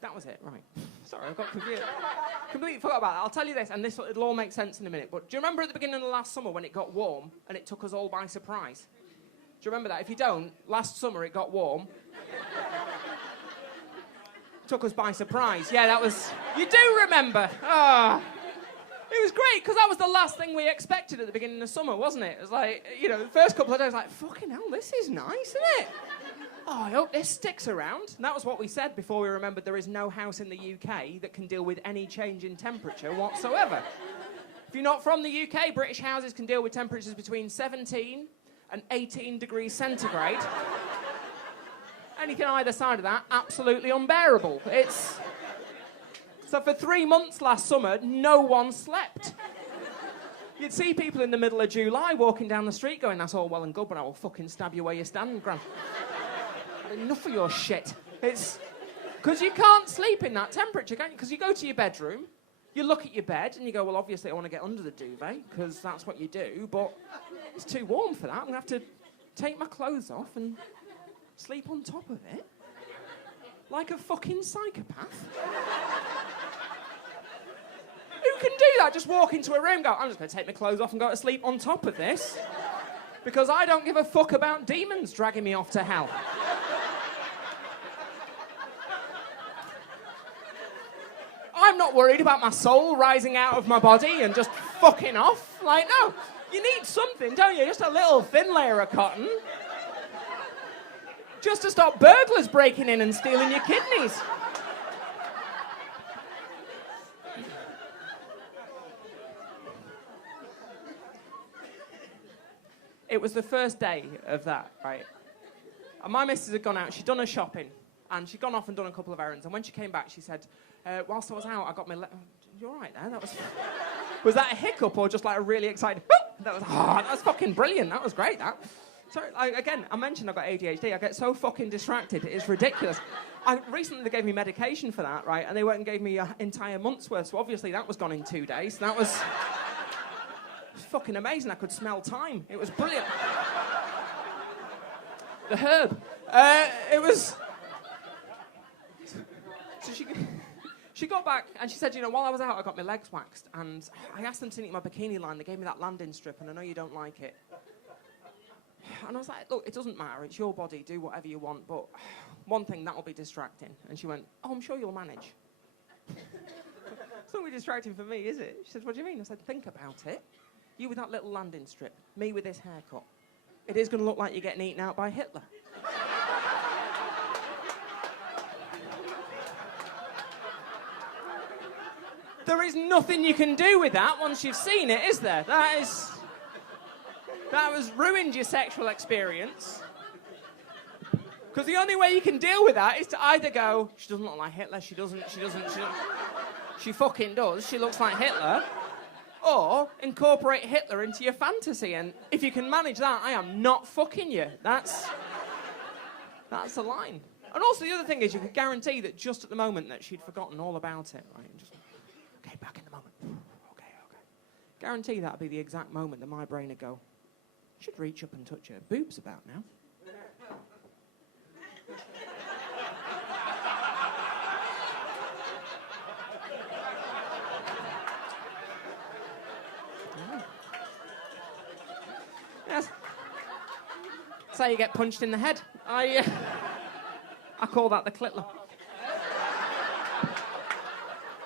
That was it, right. Sorry, I got confused. Completely forgot about that. I'll tell you this, and it'll all make sense in a minute, but do you remember at the beginning of the last summer when it got warm and it took us all by surprise? Do you remember that? If you don't, last summer it got warm. Took us by surprise. Yeah, that was... You do remember. Ah. It was great, because that was the last thing we expected at the beginning of summer, wasn't it? It was like, you know, the first couple of days, like, fucking hell, this is nice, isn't it? Oh, I hope this sticks around. And that was what we said before we remembered there is no house in the UK that can deal with any change in temperature whatsoever. If you're not from the UK, British houses can deal with temperatures between 17 and 18 degrees centigrade. Anything either side of that, absolutely unbearable. So for 3 months last summer, no one slept. You'd see people in the middle of July walking down the street going, that's all well and good, but I will fucking stab you where you stand, Gran. Enough of your shit. It's... Because you can't sleep in that temperature, can't you? Because you go to your bedroom, you look at your bed, and you go, well, obviously I want to get under the duvet, because that's what you do, but it's too warm for that. I'm going to have to take my clothes off and sleep on top of it. Like a fucking psychopath. Who can do that? Just walk into a room and go, I'm just going to take my clothes off and go to sleep on top of this. Because I don't give a fuck about demons dragging me off to hell. I'm not worried about my soul rising out of my body and just fucking off. Like, no, you need something, don't you? Just a little thin layer of cotton. Just to stop burglars breaking in and stealing your kidneys. It was the first day of that, right? And my missus had gone out, she'd done her shopping, and she'd gone off and done a couple of errands, and when she came back, she said, whilst I was out, I got my... You all right there? That was... Was that a hiccup or just like a really excited... That was fucking brilliant. That was great, that. Sorry, again, I mentioned I've got ADHD. I get so fucking distracted. It is ridiculous. Recently, they gave me medication for that, right? And they went and gave me an entire month's worth. So obviously, that was gone in 2 days. That was fucking amazing. I could smell time. It was brilliant. The herb. It was... So she got back and she said, you know, while I was out, I got my legs waxed. And I asked them to knit my bikini line. They gave me that landing strip, and I know you don't like it. And I was like, look, it doesn't matter. It's your body. Do whatever you want. But one thing, that'll be distracting. And she went, oh, I'm sure you'll manage. It's not really distracting for me, is it? She said, what do you mean? I said, think about it. You with that little landing strip. Me with this haircut. It is going to look like you're getting eaten out by Hitler. There is nothing you can do with that once you've seen it, is there? That has ruined your sexual experience. Because the only way you can deal with that is to either go, she doesn't look like Hitler, she fucking does, she looks like Hitler, or incorporate Hitler into your fantasy. And if you can manage that, I am not fucking you. That's the line. And also the other thing is you can guarantee that just at the moment that she'd forgotten all about it, right? And just, okay, back in the moment. Okay. Guarantee that'd be the exact moment that my brain would go, should reach up and touch her boobs about now. Yes. That's how you get punched in the head. I call that the clitler.